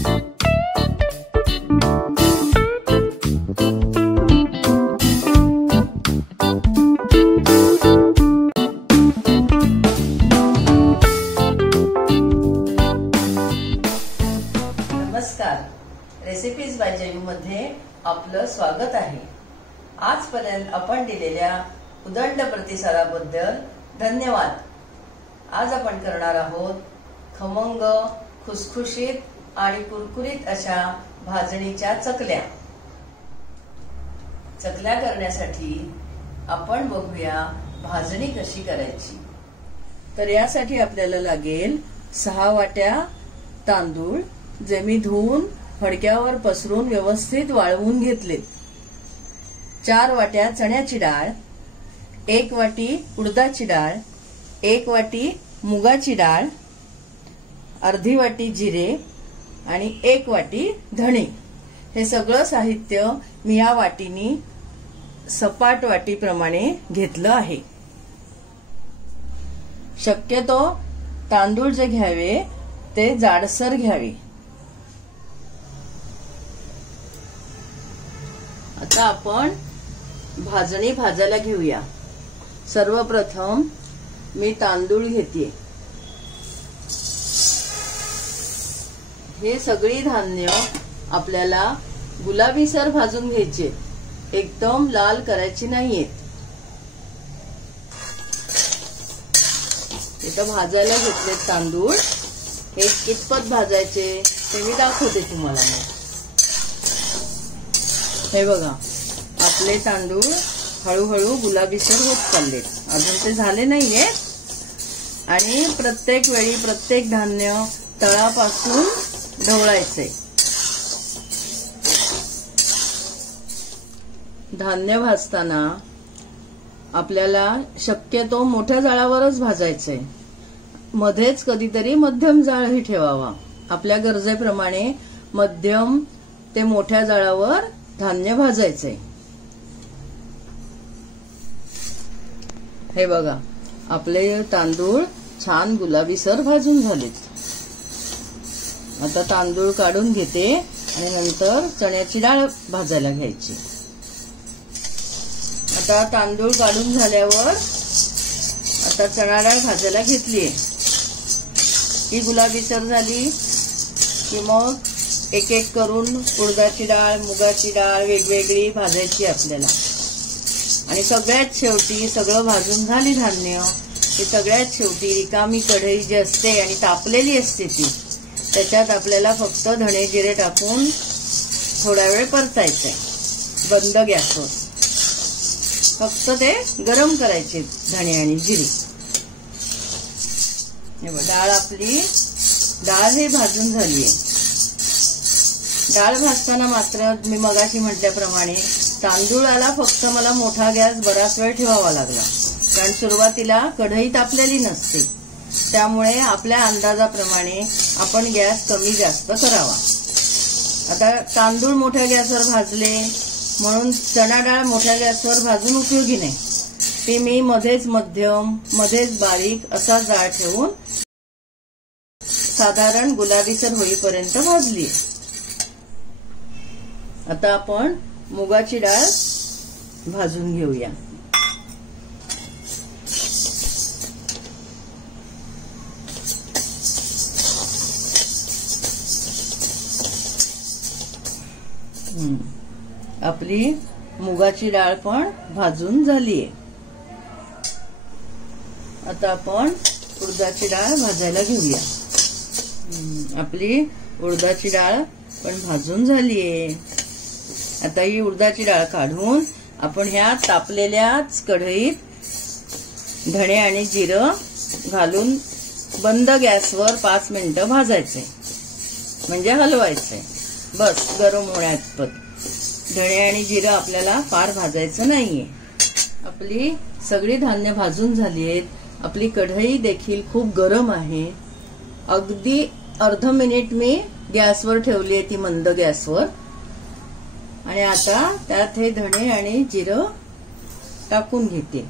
नमस्कार, recipes bye Jayu मध्ये आपलं स्वागत आहे। आजपर्यंत आपण दिलेल्या उदंड प्रतिसादाबद्दल धन्यवाद। आज आपण करणार आहोत खमंग, खुसखुशीत आणि कुरकुरीत अशा भाजणीच्या चकल्या। चकल्या करण्यासाठी आपण बघूया भाजणी कशी करायची। तर यासाठी आपल्याला लागेल 6 वाट्या तांदूळ, जे मी धुवून फडक्यावर पसरून व्यवस्थित वाळवून घेतलेत। 4 वाट्या चण्याची डाळ, 1 वाटी उडदाची डाळ, 1 वाटी मुगाची डाळ, अर्धी वाटी जिरे आणि 1 वाटी धणे। हे सगळं साहित्य मी या वाटीनी सपाट वाटीप्रमाणे घेतलं आहे। शक्यतो तांदूळ जे घ्यावे ते जाडसर घ्यावे। आता आपण भाजणी भाजायला घेऊया। सर्वप्रथम मी तांदूळ घेते। हे सगळी धान्य आपल्याला गुलाबीसर भाजून घ्यायचे, एकदम लाल करायची नाहीयेत। इथं भाजायला घेतले तांदूळ, हे कितपत भाजायचे ते मी दाखवते तुम्हाला। हे बघा, आपले तांदूळ हळूहळू गुलाबीसर होत चाललेत, अजून ते झाले नाहीये। आणि प्रत्येक वेळी प्रत्येक धान्य तळापासून ढवळायचे। धान्य भाजताना आपल्याला शक्यतो मोठ्या जाळावरच भाजायचे, मध्येच कधीतरी मध्यम जाळही ठेवावा। आपल्या गरजेप्रमाणे मध्यम ते मोठ्या जाळावर धान्य भाजायचे। हे बघा, आपले तांदूळ छान गुलाबीसर भाजून झालेत। आता तांदूळ काढून घेते आणि नंतर चण्याची डाळ भाजायला घ्यायची। आता तांदूळ काढून झाल्यावर आता चणा डाळ भाजायला घेतलीये। ही गुलाबीसर झाली की मग एक एक करून उडदाची डाळ, मुगाची डाळ वेगवेगळी भाजायची आपल्याला। आणि सगळ्यात शेवटी सगळं भाजून झाली धान्य की सगळ्यात शेवटी रिकामी कढई जी असते आणि तापलेली असते ती, त्याच्यात आपल्याला फक्त धणे जिरे टाकून थोडा वेळ परतायचंय बंद गॅसवर। फक्त ते गरम करायचे धणे आणि जिरे। डाळ हे भाजून झालीये। डाळ भाजताना मात्र मी मगाशी म्हटल्याप्रमाणे तांदूळाला फक्त मला मोठा गॅस बराच वेळ ठेवावा लागला, कारण सुरुवातीला कढई तापलेली नसते। त्यामुळे आपल्या अंदाजाप्रमाणे आपण गॅस कमी जास्त करावा। आता तांदूळ मोठ्या गॅसवर भाजले म्हणून चणा डाळ मोठ्या गॅसवर भाजून उपयोगी नाही। ती मी मध्येच मध्यम, मध्येच बारीक असा जाळ ठेवून साधारण गुलाबीसर होईपर्यंत भाजली। आता आपण मुगाची डाळ भाजून घेऊया। आपली मुगाची डाळ पण भाजून झालीये। आता आपण उडदाची डाळ भाजायला घेऊया। आपली उडदाची डाळ पण भाजून झालीये। आता ही उडदाची डाळ काढून आपण ह्या तापलेल्याच कढईत धणे आणि जिरं घालून बंद गॅसवर 5 मिनिटं भाजायचे, म्हणजे हलवायचे बस, गरम होण्याइतपत। धणे आणि जिरं आपल्याला फार भाजायचं नाहीये। आपली सगळी धान्य भाजून झाली आहेत। आपली कढई देखील खूप गरम आहे। अगदी अर्धा मिनिट मी गॅसवर ठेवली आहे, ती मंद गॅसवर। आणि आता त्यात हे धणे आणि जिरं टाकून घेते।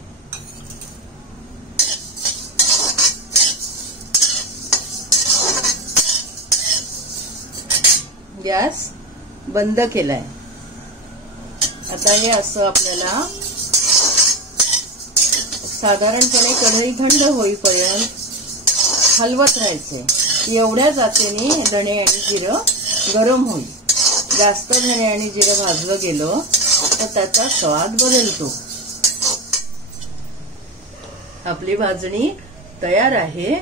गॅस बंद केलाय। आता हे असं आपल्याला साधारणपणे कढई थंड होईपर्यंत हलवत राहायचे। एवढ्या जातेने धणे आणि जिरं गरम होईल। जास्त धणे आणि जिरं भाजलं गेलं तर त्याचा स्वाद बदलतो। आपली भाजणी तयार आहे।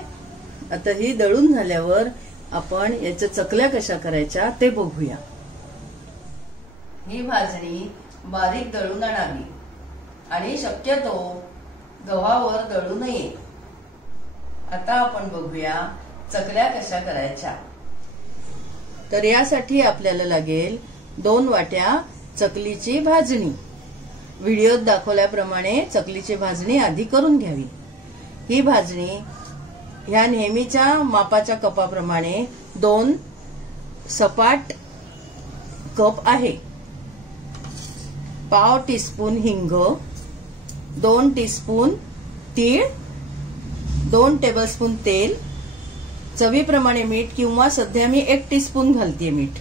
आता ही दळून झाल्यावर आपण याच्या चकल्या कशा करायच्या ते बघूया। ही भाजणी बारीक दळून आणावी आणि शक्यतो गव्हावर दळू नये। आता आपण बघूया चकल्या कशा करायच्या। तर यासाठी आपल्याला लागेल 2 वाट्या चकलीची भाजणी। व्हिडिओत दाखवल्याप्रमाणे चकलीची भाजणी आधी करून घ्यावी। ही भाजणी ह्या नेहमीच्या मापाच्या कपाप्रमाणे 2 सपाट कप आहे। पाव टीस्पून हिंग, 2 टीस्पून तीळ, 2 टेबलस्पून तेल, चवीप्रमाणे मीठ किंवा सध्या मी 1 टीस्पून घालते मीठ।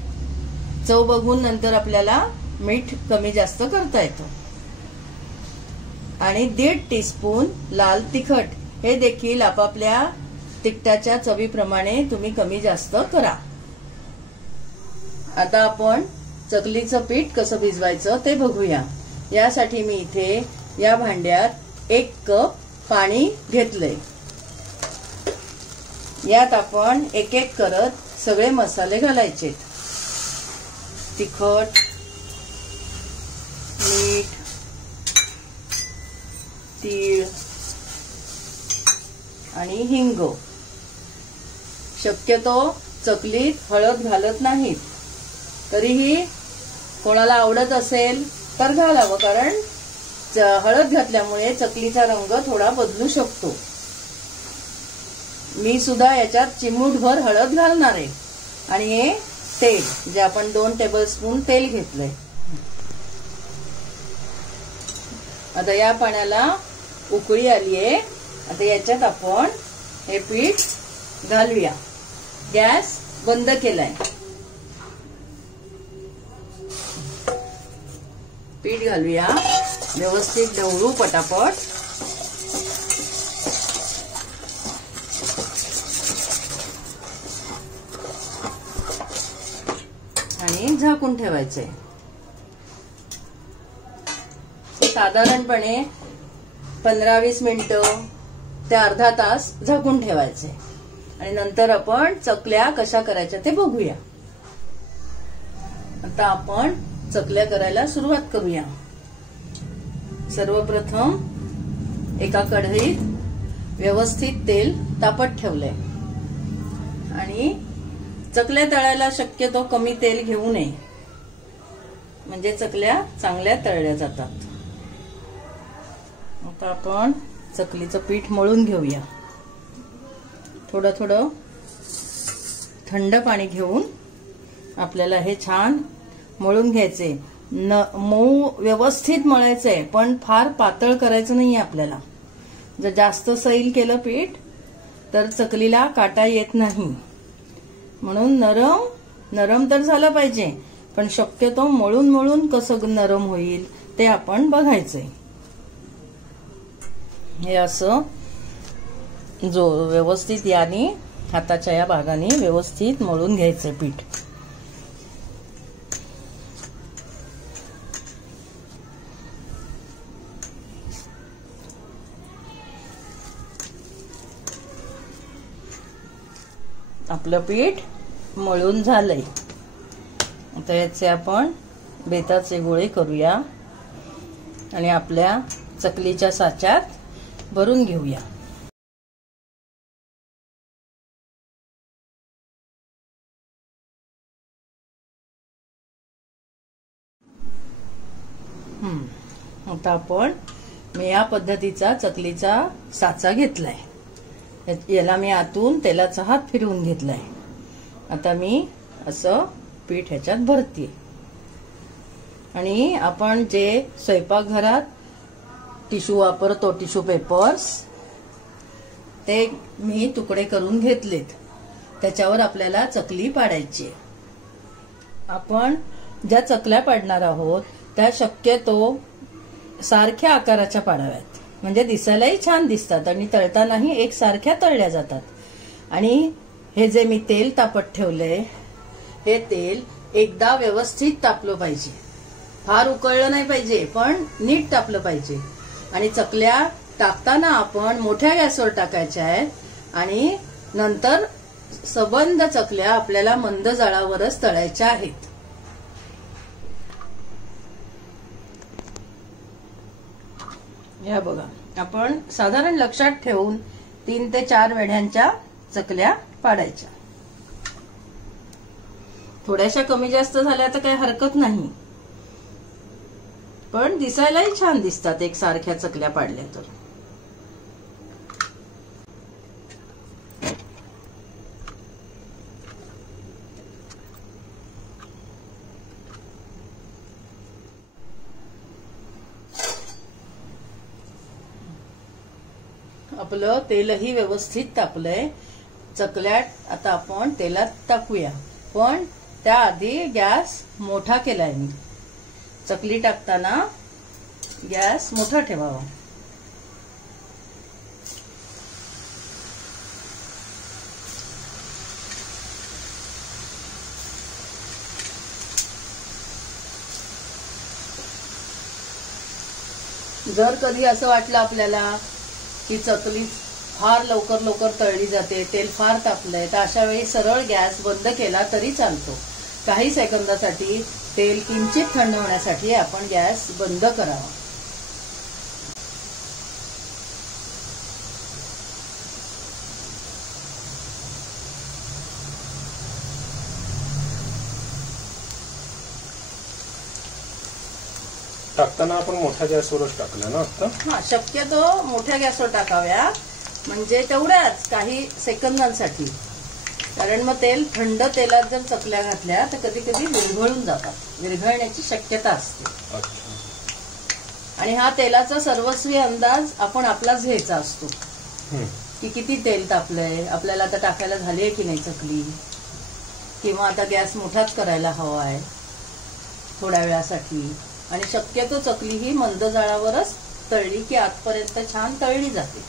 चव बघून नंतर आपल्याला मीठ कमी जास्त करता येतं। आणि 1.5 टीस्पून लाल तिखट, हे देखील आपापल्या तिखटाच्या चवीप्रमाणे तुम्ही कमी जास्त करा। आता आपण चकलीचं पीठ कसं भिजवायचं ते बघूया। यासाठी मी इथे या भांड्यात 1 कप पाणी घेतलंय। यात आपण एक एक करत सगळे मसाले घालायचे। तिखट, मीठ, तीळ आणि हिंग। शक्यतो चकलीत हळद घालत नाहीत, तरीही कोणाला आवडत असेल तर घालावं, कारण हळद घातल्यामुळे चकलीचा रंग थोडा बदलू शकतो। मी सुद्धा याच्यात चिमूटभर हळद घालणार आहे। आणि हे तेल, जे आपण 2 टेबलस्पून तेल घेतलंय। आता या पाण्याला उकळी आलीये। आता याच्यात आपण हे पीठ घालूया। गॅस बंद केलाय। पीठ घालूया, व्यवस्थित ढवळू पटापट। आणि झाकून ठेवायचे। साधारणपणे 15-20 मिनिटं ते अर्धा तास झाकून ठेवायचे। आणि नंतर आपण चकल्या कशा करायच्या ते बघूया। आता आपण चकल्या करायला सुरुवात करूया। सर्वप्रथम एका कढईत व्यवस्थित तेल तापत ठेवलंय। आणि चकल्या तळायला शक्यतो कमी तेल घेऊ नये, म्हणजे चकल्या चांगल्या तळल्या जातात। आता आपण चकलीचं पीठ मळून घेऊया। थोडं थोडं थंड पाणी घेऊन आपल्याला हे छान मळून घ्यायचे। मऊ व्यवस्थित मळायचंय, पण फार पातळ करायचं नाहीये आपल्याला। जर जास्त सैल केलं पीठ तर चकलीला काटा येत नाही। म्हणून नरम तर झालं पाहिजे, पण शक्यतो मळून मळून कसं नरम होईल ते आपण बघायचंय। हे असं व्यवस्थित याने हाताच्या या भागाने व्यवस्थित मळून घ्यायचं पीठ। आपलं पीठ मळून झालंय। आता याचे आपण बेताचे गोळे करूया आणि आपल्या चकलीच्या साच्यात भरून घेऊया। आता आपण मी या पद्धतीचा चकलीचा साचा घेतलाय। याला मी आतून तेलाचा हात फिरवून घेतलाय। आता मी असं पीठ ह्याच्यात भरते। आणि आपण जे स्वयंपाकघरात टिश्यू वापरतो, टिश्यू पेपर्स, ते मी तुकडे करून घेतलेत। त्याच्यावर आपल्याला चकली पाडायची। आपण ज्या चकल्या पाडणार आहोत त्या शक्यतो सारख्या आकाराच्या पाडाव्यात, म्हणजे दिसायलाही छान दिसतात आणि तळतानाही एकसारख्या तळल्या जातात. आणि हे जे मी तेल तापत ठेवलंय, हे तेल एकदा व्यवस्थित तापलं पाहिजे. फार उकळलं नाही पाहिजे, पण नीट तापलं पाहिजे. आणि चकल्या टाकताना आपण मोठ्या गॅसवर टाकायच्या आहेत आणि नंतर सबंध चकल्या आपल्याला मंद जाळावरच तळायच्या आहेत. या बघा, आपण साधारण लक्षात ठेवून 3 ते 4 वेढ्यांच्या चकल्या पाडायच्या. थोड्याशा कमी जास्त झाल्या तर काही हरकत नाही, पण दिसायलाही छान दिसतात एकसारख्या चकल्या पाडल्या तर. आपलं तेलही व्यवस्थित तापलंय. चकल्या आता आपण तेलात टाकूया, पण त्याआधी गॅस मोठा केलाय मी. चकली टाकताना गॅस मोठा ठेवावा. जर कधी असं वाटलं आपल्याला की चकली फार लवकर तळली जाते, तेल फार तापलंय, तर अशा वेळी सरळ गॅस बंद केला तरी चालतो. काही सेकंदासाठी तेल किंचित थंड होण्यासाठी आपण गॅस बंद करावा. टाकताना आपण मोठ्या गॅसवरच टाकलं ना आता? हा, शक्यतो मोठ्या गॅसवर टाकाव्या, म्हणजे तेवढ्याच काही सेकंदांसाठी. कारण मग थंड तेलात जर चकल्या घातल्या तर कधी कधी विरघळून जातात, विरघळण्याची शक्यता असते. आणि हा तेलाचा सर्वस्वी अंदाज आपण आपलाच घ्यायचा असतो की किती तेल तापलंय, आपल्याला आता टाकायला झाली आहे की नाही चकली, किंवा आता गॅस मोठाच करायला हवा आहे थोड्या वेळासाठी. आणि शक्यतो चकली ही मंद जाळावरच तळली की आतपर्यंत छान तळली जाते.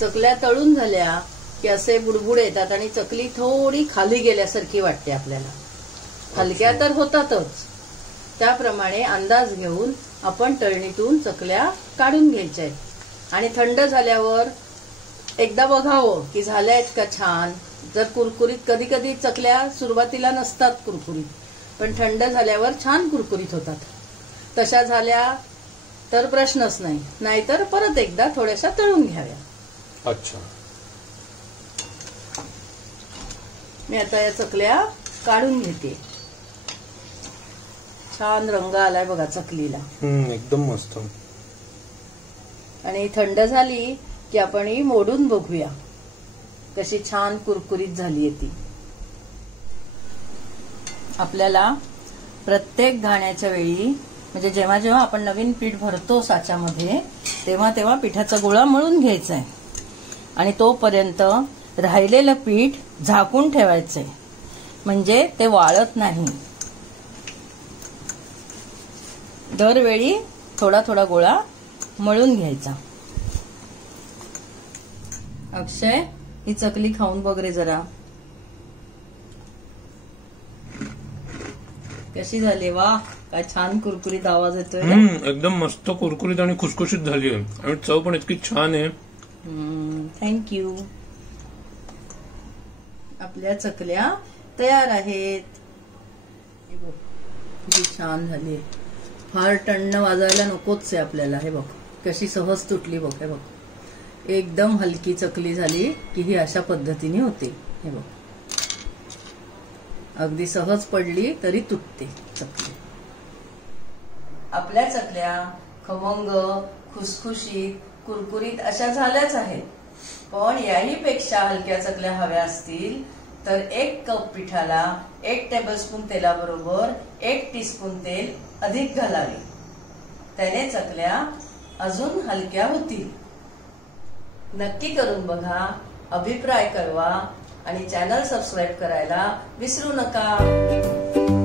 चकल्या तळून झाल्या की असे बुडबुड येतात आणि चकली थोडी खाली गेल्यासारखी वाटते आपल्याला. हलक्या तर होतातच, त्याप्रमाणे अंदाज घेऊन आपण तळणीतून चकल्या काढून घ्यायच्या आहेत. आणि थंड झाल्यावर एकदा बघावं की झाल्या आहेत का छान. जर कुरकुरीत, कधी कधी चकल्या सुरुवातीला नसतात कुरकुरीत, पण थंड झाल्यावर छान कुरकुरीत होतात. तशा झाल्या तर प्रश्नच नाही, नाहीतर परत एकदा थोड्याशा तळून घ्याव्या. अच्छा, मी आता या चकल्या काढून घेते. छान रंग आलाय बघा चकलीला, एकदम मस्त. आणि थंड झाली की आपण ही मोडून बघूया कशी छान कुरकुरीत झालीये ती. आपल्याला प्रत्येक घाण्याच्या वेळी, म्हणजे जेव्हा जेव्हा आपण नवीन पीठ भरतो साच्यामध्ये, तेव्हा तेव्हा पिठाचा गोळा मळून घ्यायचा आहे. आणि तोपर्यंत राहिलेलं पीठ झाकून ठेवायचंय, म्हणजे ते वाळत नाही. दरवेळी थोडा थोडा गोळा मळून घ्यायचा. अक्षय, ही चकली खाऊन बघ रे जरा, कशी झाली. वा, काय छान कुरकुरीत आवाज येतोय. एकदम मस्त कुरकुरीत आणि खुसखुशीत झाली आहे, आणि चव पण इतकी छान आहे. थँक्यू. आपल्या चकल्या तयार आहेत. किती छान झाली. फार टण्ण वाजायला नकोच आहे आपल्याला. हे बघ कशी सहज तुटली बघ. हे बघ, एकदम हलकी चकली झाली की ही अशा पद्धतीने होते. हे बघ, अगदी सहज पडली तरी तुटते चकली. आपल्या चकल्या खमंग, खुसखुशीत, कुरकुरीत अशा झाल्याच आहेत. पण याही पेक्षा हलक्या चकल्या हव्या असतील तर 1 कप पिठाला 1 टेबलस्पून तेलाबरोबर 1 टीस्पून तेल अधिक घालावे. त्याने चकल्या अजून हलक्या होतील. नक्की करून बघा, अभिप्राय कळवा आणि चॅनल सबस्क्राईब करायला विसरू नका.